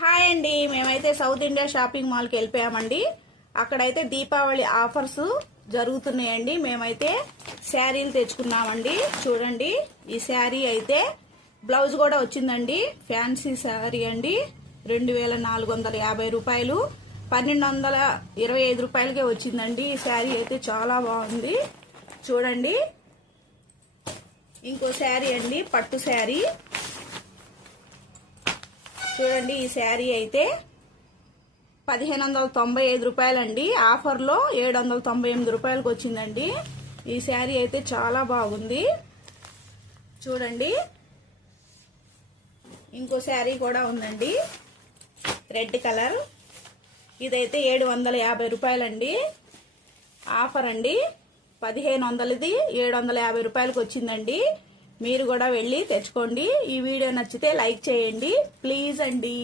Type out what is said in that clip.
Hi అండి, మేమైతే south India shopping మాల్కి వెళ్ళిపోయామండి. అక్కడైతే దీపావళి ఆఫర్స్ జరుగుతున్నాయండి. మేమైతే శారీలు తెచ్చుకున్నామండి. చూడండి, ఈ శారీ అయితే బ్లౌజ్ కూడా వచ్చిందండి. ఫ్యాన్సీ శారీ అండి. 2450 రూపాయలు, 1225 రూపాయలకే వచ్చిందండి. ఈ శారీ అయితే చాలా బాగుంది. చూడండి, ఇంకో శారీ అండి, పట్టు శారీ. చూడండి, ఈ శారీ అయితే 1595 రూపాయలండి. ఆఫర్లో 798 రూపాయలకు వచ్చిందండి. ఈ శారీ అయితే చాలా బాగుంది. చూడండి, ఇంకో శారీ కూడా ఉందండి, రెడ్ కలర్. ఇదైతే 750 రూపాయలండి. ఆఫర్ అండి. 1500ది 750 రూపాయలకు వచ్చిందండి. మీరు కూడా వెళ్ళి తెచ్చుకోండి. ఈ వీడియో నచ్చితే లైక్ చేయండి ప్లీజ్ అండి.